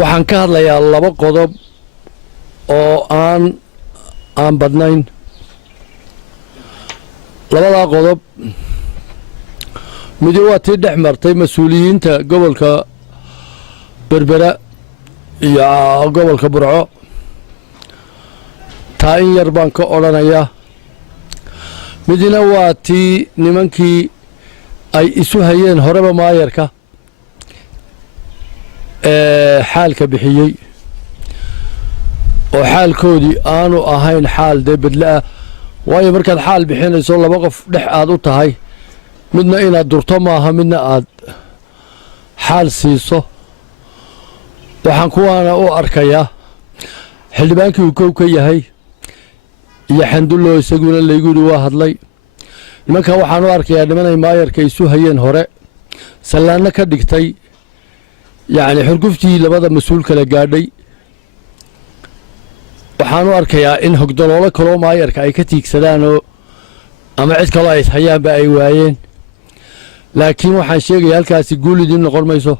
waxaan ka hadlayaa laba qodob oo aan badnayn. labadaa qodob midi waa tii dhex martay mas-uuliyiinta gobolka berbera iyo gobolka burco. taa in yar baan ka odhanayaa. midina waa tii nimankii ay isu hayeen horeba maayarka xaalka bixiyey oo xaalkoodii aanu ahayn xaal dee bedle ah. waayo markaad xaal bixinayso laba qof dhex aad u tahay, midna inaad durto maaha, midna aad xaal siiso. waxaan kuwaana u arkayaa xildhibaankii uu kow ka yahay iyo xandullo isaguna laygu yidhi waa hadlay. nimankan waxaan u arkayaa nimanay maayarka isu hayeen hore sallaanno ka dhigtay, yacni xurguftii labada mas-uul kala gaadhay. waxaan u arkayaa in hogdoloolo kaloo maayarka ay ka tiigsadaanoo ama cid kaloo ay hayaanba ay waayeen. laakiin waxaan sheegaya halkaasi guul idiin noqon mayso,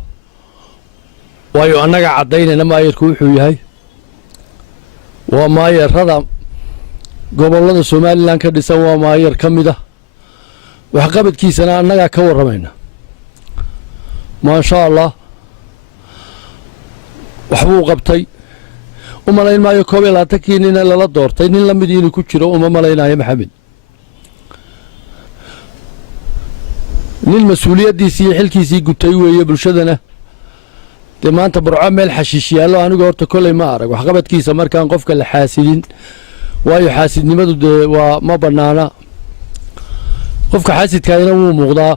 waayo annaga caddaynayna maayarku wuxuu yahay. waa maayarrada gobollada somalilan ka dhisan, waa maayar ka mid ah. waxqabadkiisana annagaa ka warramayna. maasha allah waxbuu qabtay. u malayn maayo 21 nina lala doortay nin la mid inuu ku jiro uma malaynayo maxamed. nin mas-uuliyaddiisii iyo xilkiisii gutay weeye. bulshadana dee maanta burco meel xashiish yaallo anigu horta kolley ma arag waxqabadkiisa markaan qofka la xaasidin, waayo xaasidnimadu dee waa ma bannaana. qofka xaasidkaayna wuu muuqdaa.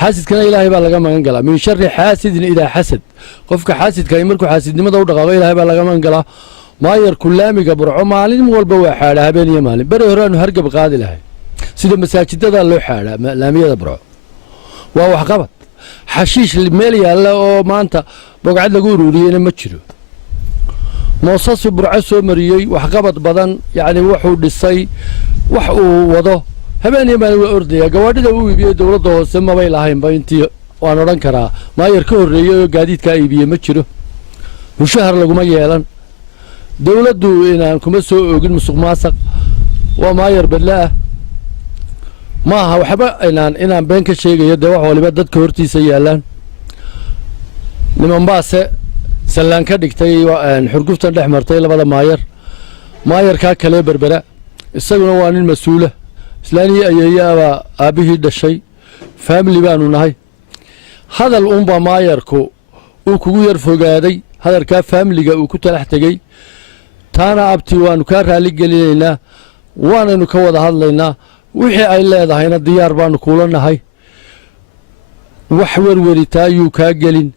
xaasidkana ilaahay baa laga magan galaa. min shari xaasidin idaa xasad. qofka xaasidkaay markuu xaasidnimada u dhaqaaqo ilaahay baa laga magan galaa. maayarku laamiga burco maalin walba waa xaadhaa, habeen iyo maalin. beri hore aanu hargab qaadi lahay sida masaajidadaa loo xaadhaa laamiyada burco. waa waxqabad. xashiish meel yaalla oo maanta bogcad lagu ururiyeyna ma jiro. moosasuu burco soo mariyey waxqabad badan, yacni wuxuu dhisay, wax uu wado habeen iyo maalin waa ordaya. gawaadhida uu iibiyey dowladda hoose mabay lahaynba intii waan odhan karaa. maayar ka horreeyey oo gaadiidkaa iibiyey ma jiro. mushahar laguma yeelan. dowladdu inaan kuma soo oogin musuq maasaq. waa maayar bedle ah. ma aha waxba inaan been ka sheegayo, dee wax waliba dadka hortiisa yaallaan. niman baase sallaan ka dhigtay xurguftan dhex martay labada maayar. maayarkaa kalee berbera isaguna waa nin mas-uula. islaanihii ayeeyaabaa aabbihii dhashay. faamili baanu nahay. hadal uunbaa maayarku uu kugu yar fogaaday, hadalkaa faamiliga uu ku talax tegey. taana abti waannu kaa raalli gelinaynaa, waanaynu ka wada hadlaynaa. wixii ay leedahayna diyaar baannu kuula nahay. wax werweritaa yuu kaa gelin.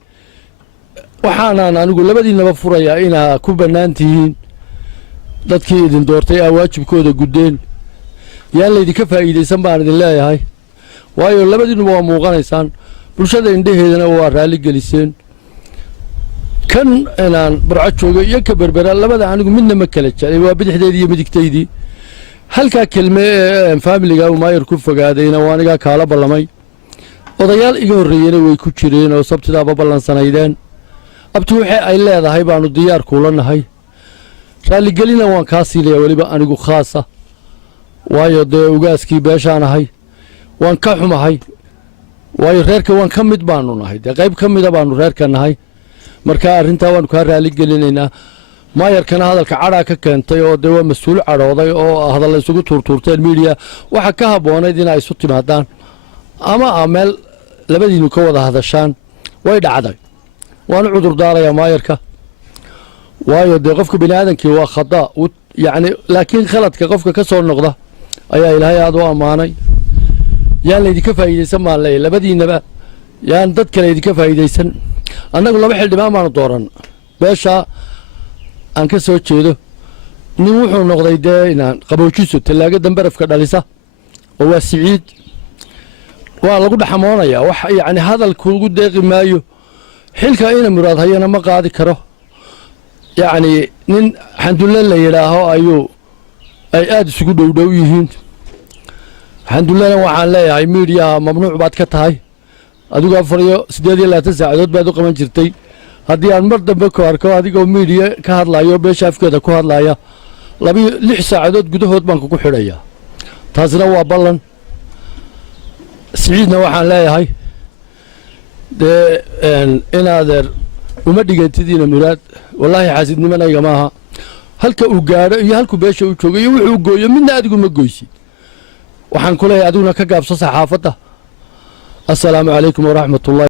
waxaanaan anigu labadiinnaba furayaa inaa ku bannaan tihiin. dadkii idin doortay aa waajibkooda guddeen. yaan laydinka faa'iidaysan baan idin leeyahay, waayo labadiinnuba waa muuqanaysaan. bulshada indhaheedana waa raalli geliseen. kan inaan burco joogo iyo ka berbera labada anigu midna ma kala jelay. waa bidixdeedii iyo midigtaydii. halkaa kelme ee faamiliga uu maayar ku fogaadayna waa anigaa kaala ballamay. odayaal iga horreeyena way ku jireen oo sabtidaaba ballansanaydeen. abti wixii ay leedahay baannu diyaar kuula nahay. raalligelina waan kaa siinayaa weliba anigu khaasa, waayo dee ugaaskii beeshaan ahay. waan ka xumahay, waayo reerka waan ka mid baannu nahay. dee qayb ka mida baannu reerka nahay. marka arrintaa waannu kaa raalligelinaynaa. maayarkana hadalka cadhaa ka keentay oo dee waa mas-uul cadhooday oo hadalla isugu tuurtuurteen miidiya. waxa ka habboonayd inaa isu timaadaan ama meel labadiinnu ka wada hadashaan. way dhacday. waanu cudur daarayaa maayarka, waayo dee qofka bini aadankii waa khada, yacni laakiin khaladka qofka ka soo noqda ayaa ilaahay aad u ammaanay. yaan laydinka faa'iidaysan baan leeyahy labadiinnaba. yaan dad kale idinka faa'iidaysan. annagu 2 xildhibaan baanu dooran. beeshaa aan ka soo jeedo nin wuxuu noqday dee inaan qaboojiso tallaagadan barafka dhalisa oo waa siciid. waa lagu dhaxamoonayaa. wax yacni hadal kuugu deeqi maayo. xilka ina muraad hayana ma qaadi karo. yacni nin xandulle la yidhaaho ay aad isugu dhowdhow yihiin. xandullena waxaan leeyahay miidiyaha mamnuuc baad ka tahay. adigu 48 saacadood baad u qaban jirtay. haddii aan mar dambe ku arko adigoo miidiya ka hadlayo beesha afkeeda ku hadlaya 6 saacadood gudahood baan kugu xidhayaa taasina waa ballan siciidna waxaan leeyahay dee inaadeer uma dhigantidiina muraad wallaahi xaasidnimanayga maaha halka uu gaadho iyo halku beesha uu joogo iyo wuxuu gooyo midna adigu ma goysid waxaan ku leeyahay adiguna ka gaabso saxaafadda assalaamu calaykum waraxmatullahi